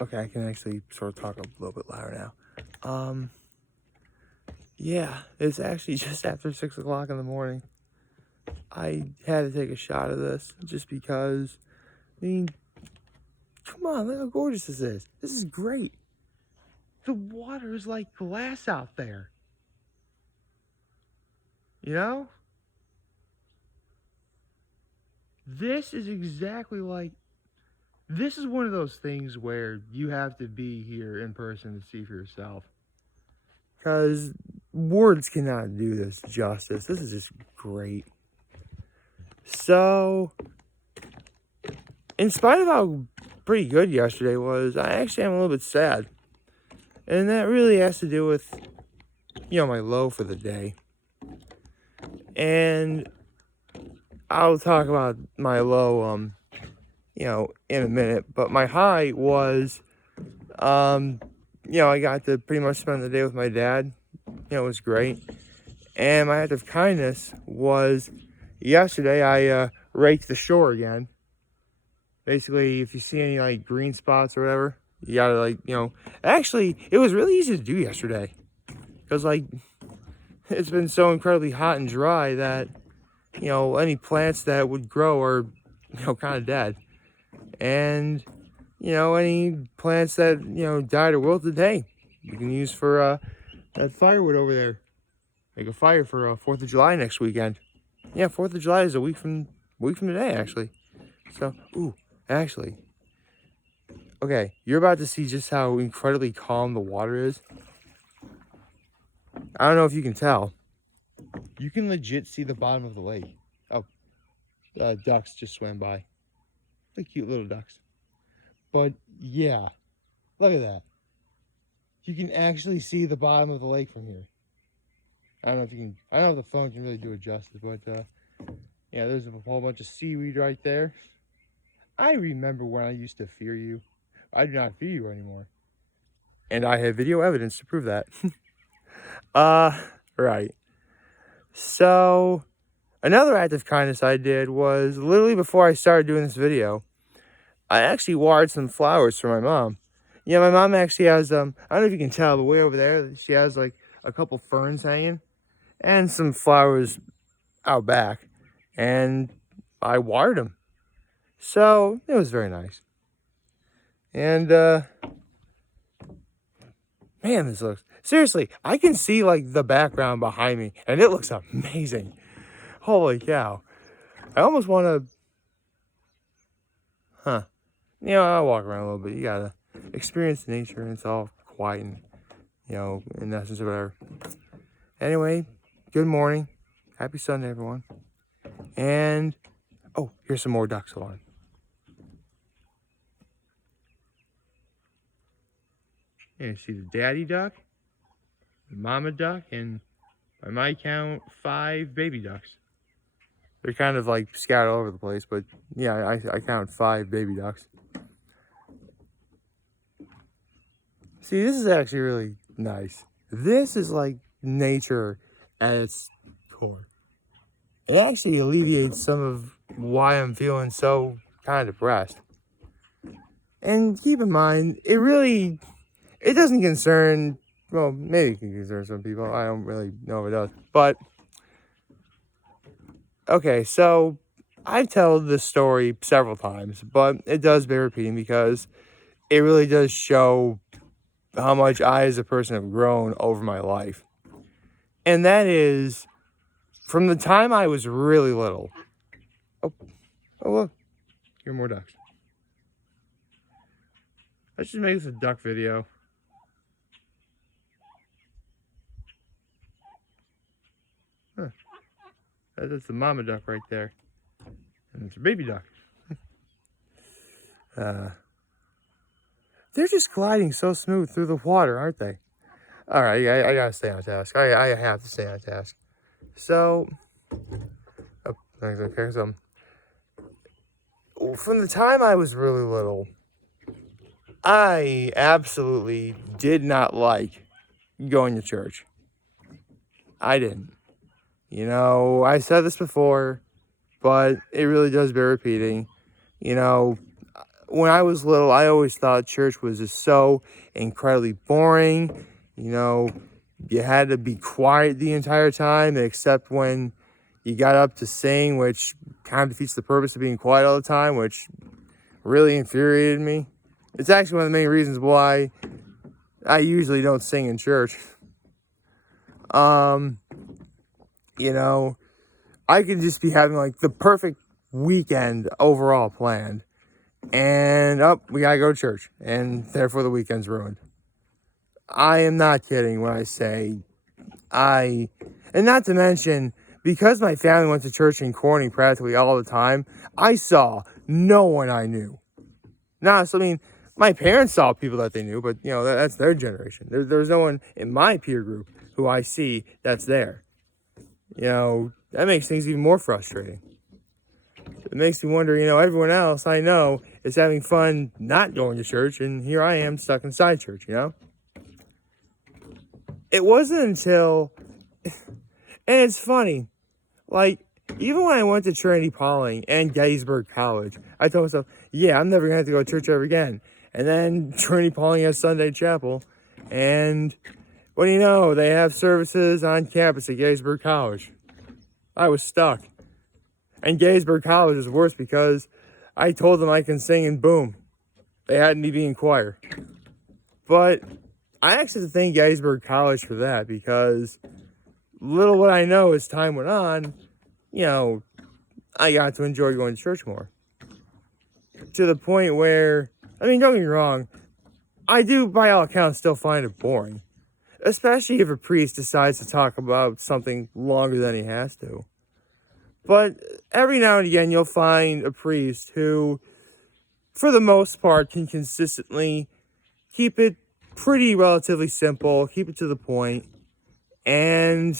Okay, I can actually sort of talk a little bit louder now. Yeah, it's actually just after 6 o'clock in the morning. I had to take a shot of this just because, I mean, come on, look how gorgeous this is. This is great. The water is like glass out there. You know? This is exactly like, this is one of those things where you have to be here in person to see for yourself. Because words cannot do this justice. This is just great. So, in spite of how pretty good yesterday was, I actually am a little bit sad. And that really has to do with, my low for the day. And I'll talk about my low, in a minute. But my high was, I got to pretty much spend the day with my dad. It was great. And my act of kindness was yesterday I raked the shore again. Basically, if you see any like green spots or whatever, you gotta actually, it was really easy to do yesterday. Because it's been so incredibly hot and dry that, any plants that would grow are, kind of dead. And, any plants that, died or wilted, hey, you can use for that firewood over there. Make a fire for 4th of July next weekend. Yeah, 4th of July is a week from today, actually. So, actually, okay, you're about to see just how incredibly calm the water is. I don't know if you can tell. You can legit see the bottom of the lake. Oh, ducks just swam by. The cute little ducks. But yeah, look at that. You can actually see the bottom of the lake from here. I don't know if you can. I don't know if the phone can really do it justice, but yeah, there's a whole bunch of seaweed right there. I remember when I used to fear you. I do not fear you anymore, and I have video evidence to prove that. Right. So another act of kindness I did was literally before I started doing this video. I actually watered some flowers for my mom. Yeah, my mom actually has I don't know if you can tell, but way over there, she has like a couple ferns hanging and some flowers out back, and I watered them. So it was very nice. And man, this looks seriously. I can see like the background behind me, and it looks amazing. Holy cow! I almost want to, I'll walk around a little bit. You gotta experience nature, and it's all quiet and in essence or whatever. Anyway, good morning. Happy Sunday, everyone. And, here's some more ducks. Hold on. And you see the daddy duck, the mama duck, and by my count, 5 baby ducks. They're kind of like scattered all over the place, but yeah, I count 5 baby ducks. See, this is actually really nice. This is like nature at its core. It actually alleviates some of why I'm feeling so kind of depressed. And keep in mind, it doesn't concern, well, maybe it can concern some people. I don't really know if it does. But, okay, so I've told this story several times, but it does bear repeating because it really does show how much I as a person have grown over my life. And that is from the time I was really little. Oh look, here are more ducks. Let's just make this a duck video. Huh. That's the mama duck right there. And it's a baby duck. They're just gliding so smooth through the water, aren't they? All right, I gotta stay on task. I have to stay on task. So, okay, so from the time I was really little, I absolutely did not like going to church. I didn't. I said this before, but it really does bear repeating. when I was little, I always thought church was just so incredibly boring. You know, you had to be quiet the entire time, except when you got up to sing, which kind of defeats the purpose of being quiet all the time, which really infuriated me. It's actually one of the main reasons why I usually don't sing in church. You know, I could just be having like the perfect weekend overall planned, and we gotta go to church, and therefore the weekend's ruined. I am not kidding when I say and not to mention, because my family went to church in Corning practically all the time, I saw no one I knew. My parents saw people that they knew, but you know, that's their generation. There's no one in my peer group who I see that's there. You know, that makes things even more frustrating. It makes me wonder, you know, everyone else I know is having fun not going to church, and here I am stuck inside church, you know? It wasn't until, and it's funny, like, even when I went to Trinity Pauling and Gettysburg College, I told myself, yeah, I'm never going to have to go to church ever again. And then Trinity Pauling has Sunday chapel, and what do you know, they have services on campus at Gettysburg College. I was stuck. And Gettysburg College is worse because I told them I can sing, and boom, they had me be in choir. But I actually have to thank Gettysburg College for that, because little what I know as time went on, you know, I got to enjoy going to church more. To the point where, I mean, don't get me wrong, I do, by all accounts, still find it boring. Especially if a priest decides to talk about something longer than he has to. But every now and again, you'll find a priest who, for the most part, can consistently keep it pretty relatively simple, keep it to the point, and,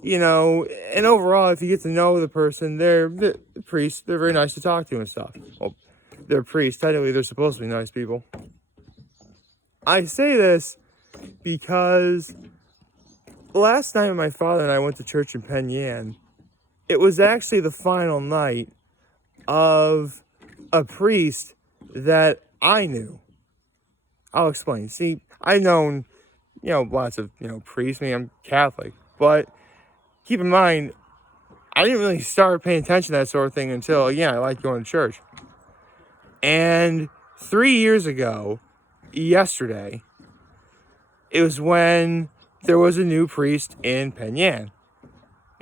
you know, and overall, if you get to know the person, they're priests, they're very nice to talk to and stuff. Well, they're priests, technically they're supposed to be nice people. I say this because last night my father and I went to church in Penn Yan. It was actually the final night of a priest that I knew. I'll explain. See, I've known, you know, lots of, you know, priests. I mean, I'm Catholic. But keep in mind, I didn't really start paying attention to that sort of thing until, I liked going to church. And 3 years ago, yesterday, it was when there was a new priest in Penn Yan.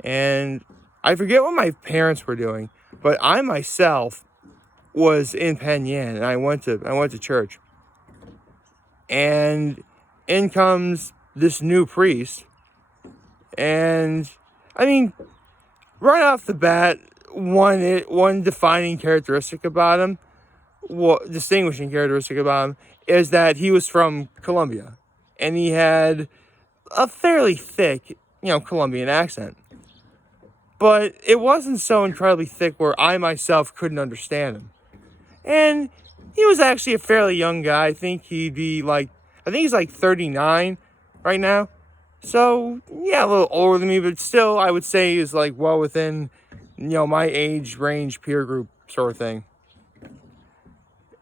And I forget what my parents were doing, but I myself was in Penn Yan, and I went to church. And in comes this new priest. And I mean, right off the bat, one defining characteristic about him, distinguishing characteristic about him, is that he was from Colombia, and he had a fairly thick, Colombian accent. But it wasn't so incredibly thick where I myself couldn't understand him. And he was actually a fairly young guy. I think he's like 39 right now. So, yeah, a little older than me, but still, I would say is like well within, my age range peer group sort of thing.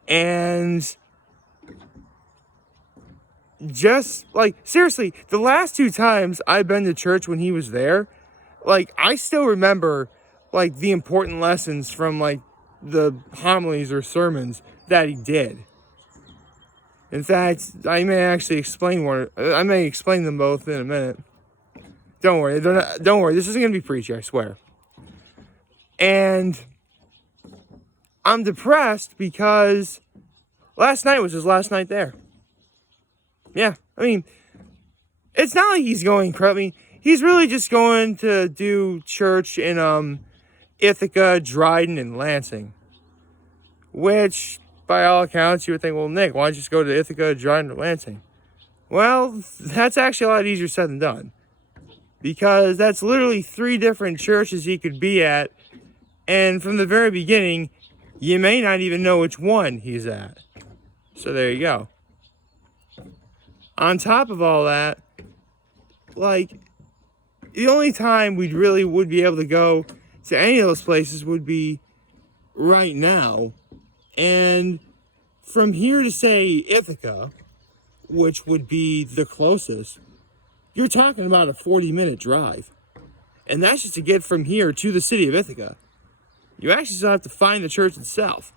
And just, seriously, the last 2 times I've been to church when he was there, I still remember, the important lessons from, the homilies or sermons that he did. In fact, I may actually explain them both in a minute. Don't worry, this isn't going to be preachy, I swear. And I'm depressed because last night was his last night there. Yeah, I mean, it's not like he's going crazy. He's really just going to do church in Ithaca, Dryden, and Lansing. Which, by all accounts, you would think, well, Nick, why don't you just go to Ithaca, Dryden, or Lansing? Well, that's actually a lot easier said than done. Because that's literally 3 different churches he could be at. And from the very beginning, you may not even know which one he's at. So there you go. On top of all that, the only time we really would be able to go to any of those places would be right now. And from here to, say, Ithaca, which would be the closest, you're talking about a 40-minute drive. And that's just to get from here to the city of Ithaca. You actually still have to find the church itself.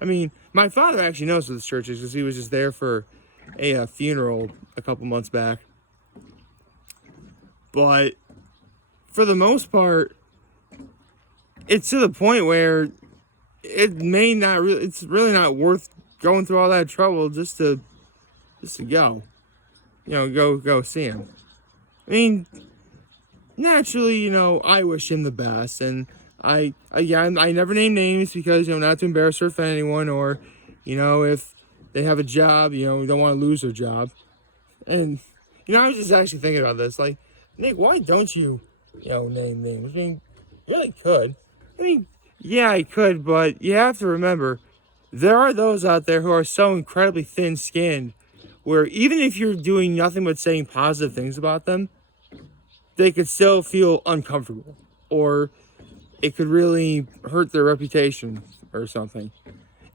I mean, my father actually knows where this church is because he was just there for a funeral a couple months back. But for the most part, it's to the point where it's really not worth going through all that trouble just to go. Go see him. I mean, naturally, I wish him the best, and I never name names because, not to embarrass or offend anyone, or, if they have a job, we don't want to lose their job. And, I was just actually thinking about this, like, Nick, why don't you, name names? I mean, you really could. I mean, yeah, I could, but you have to remember, there are those out there who are so incredibly thin-skinned, where even if you're doing nothing but saying positive things about them, they could still feel uncomfortable, or it could really hurt their reputation or something.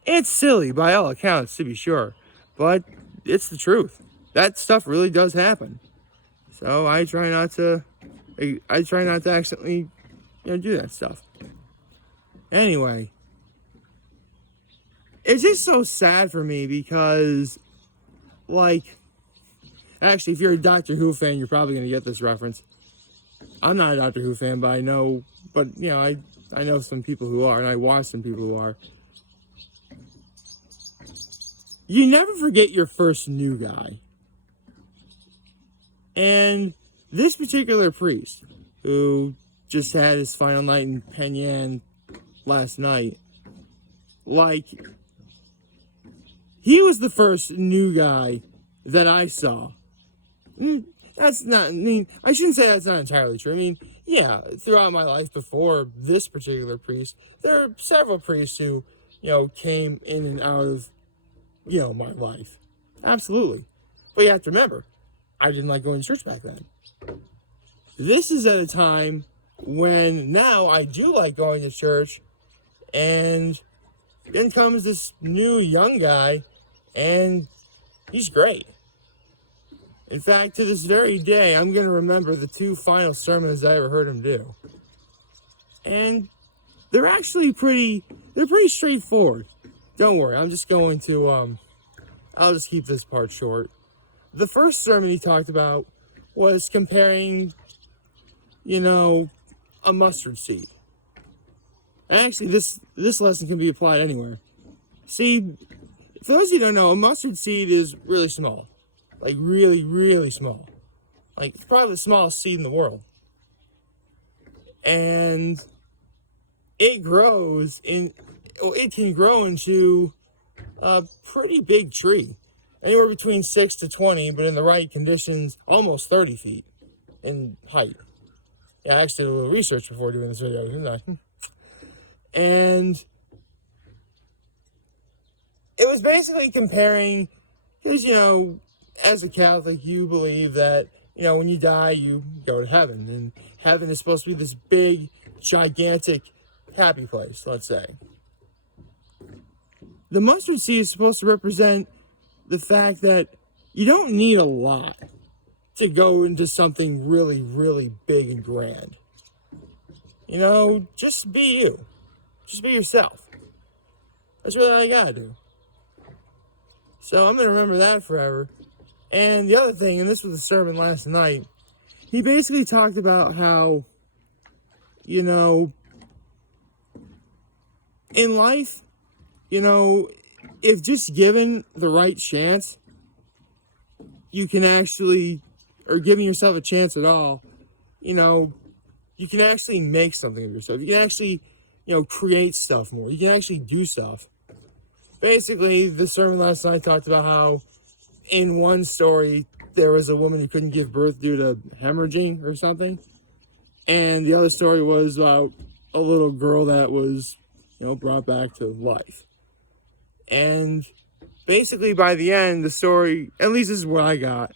It's silly by all accounts, to be sure, but it's the truth. That stuff really does happen. So I try not to accidentally, do that stuff. Anyway, it's just so sad for me because, like, actually, if you're a Doctor Who fan, you're probably going to get this reference. I'm not a Doctor Who fan, but I know some people who are, and I watch some people who are. You never forget your first new guy. And this particular priest, who just had his final night in Penyan last night, like, he was the first new guy that I saw. That's not, I shouldn't say that's not entirely true. I mean, yeah, throughout my life before this particular priest, there are several priests who, came in and out of, my life. Absolutely. But you have to remember, I didn't like going to church back then. This is at a time when now I do like going to church, and then comes this new young guy, and he's great. In fact, to this very day, I'm going to remember the 2 final sermons I ever heard him do. And they're actually pretty straightforward. Don't worry, I'm just going to, I'll just keep this part short. The first sermon he talked about was comparing, a mustard seed. And actually, this lesson can be applied anywhere. See, for those of you who don't know, a mustard seed is really small. Like, really, really small. Like, it's probably the smallest seed in the world. And it can grow into a pretty big tree. Anywhere between 6 to 20, but in the right conditions, almost 30 feet in height. Yeah, I actually did a little research before doing this video, didn't I? And it was basically comparing, because, as a Catholic, you believe that, when you die, you go to heaven. And heaven is supposed to be this big, gigantic, happy place, let's say. The mustard seed is supposed to represent the fact that you don't need a lot to go into something really, really big and grand. Just be you. Just be yourself. That's really all you gotta do. So I'm gonna remember that forever. And the other thing, and this was the sermon last night, he basically talked about how, in life, if just given the right chance, you can actually, or giving yourself a chance at all, you can actually make something of yourself. You can actually, create stuff more. You can actually do stuff. Basically, the sermon last night talked about how in one story, there was a woman who couldn't give birth due to hemorrhaging or something. And the other story was about a little girl that was, brought back to life. And basically, by the end, the story, at least this is what I got,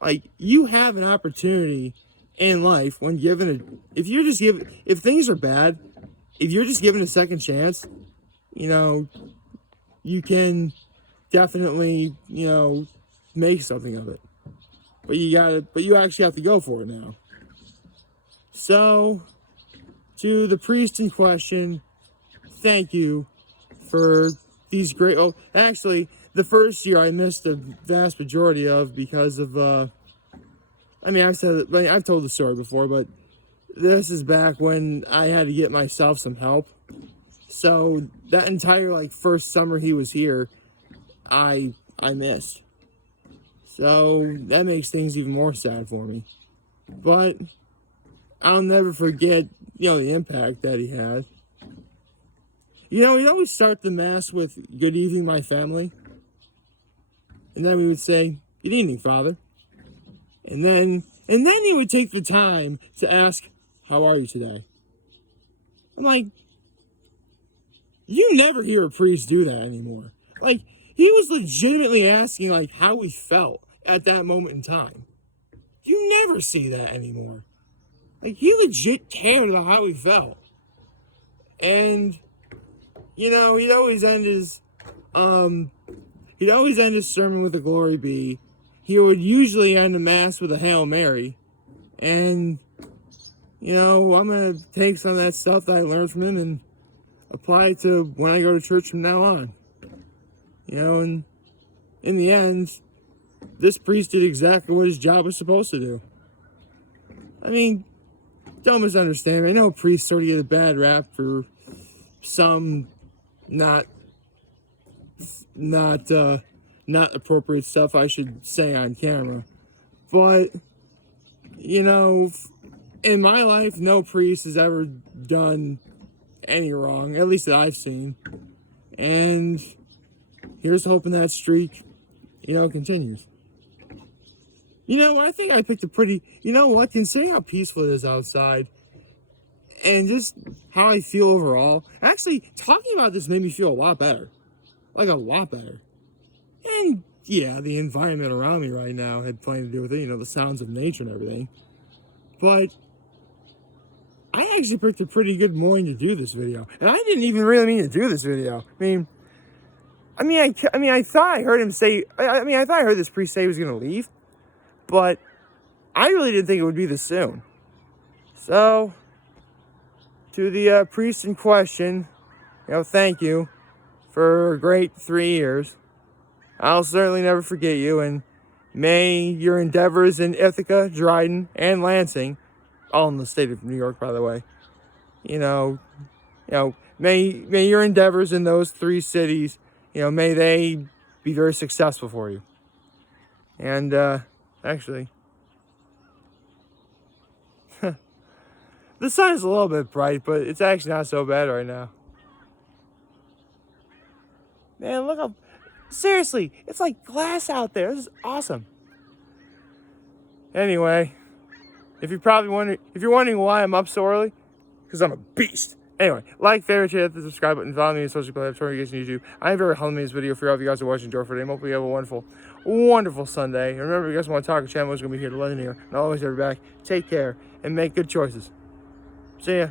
like, you have an opportunity in life when given if things are bad, if you're just given a second chance, you can definitely, make something of it. But you actually have to go for it now. So, to the priest in question, thank you for these great. Oh, actually, the first year I missed the vast majority of because of. I've told the story before, but this is back when I had to get myself some help. So that entire first summer he was here, I missed. So that makes things even more sad for me. But I'll never forget, the impact that he had. He'd always start the mass with "Good evening, my family," and then we would say, "Good evening, Father," and then he would take the time to ask, "How are you today?" I'm like, you never hear a priest do that anymore. He was legitimately asking how we felt at that moment in time. You never see that anymore. He legit cared about how we felt. And he'd always end his sermon with a "Glory be." He would usually end the mass with a "Hail Mary." And I'm gonna take some of that stuff that I learned from him and apply it to when I go to church from now on. And in the end, this priest did exactly what his job was supposed to do. Don't misunderstand me. I know priests sort of get a bad rap for some not appropriate stuff I should say on camera. But, in my life, no priest has ever done any wrong, at least that I've seen. And here's hoping that streak, continues. I think I picked a pretty, considering how peaceful it is outside and just how I feel overall. Actually, talking about this made me feel a lot better. A lot better. And yeah, the environment around me right now had plenty to do with it, the sounds of nature and everything. But I actually picked a pretty good morning to do this video. And I didn't even really mean to do this video. I thought I heard him say, I thought I heard this priest say he was going to leave. But I really didn't think it would be this soon. So, to the priest in question, thank you for a great 3 years. I'll certainly never forget you, and may your endeavors in Ithaca, Dryden, and Lansing, all in the state of New York, by the way, may your endeavors in those 3 cities, may they be very successful for you. And, actually, the sun is a little bit bright, but it's actually not so bad right now. Man, look how, seriously, it's like glass out there. This is awesome. Anyway, if you're wondering why I'm up so early, because I'm a beast. Anyway, like, favorite, hit the subscribe button, follow me on social platforms, on YouTube. I am very humble in this video for all of you guys who are watching. Enjoy for today. Hopefully you have a wonderful, wonderful Sunday. And remember, if you guys want to talk, the channel is going to be here to listen here. And always have your back. Take care and make good choices. See ya.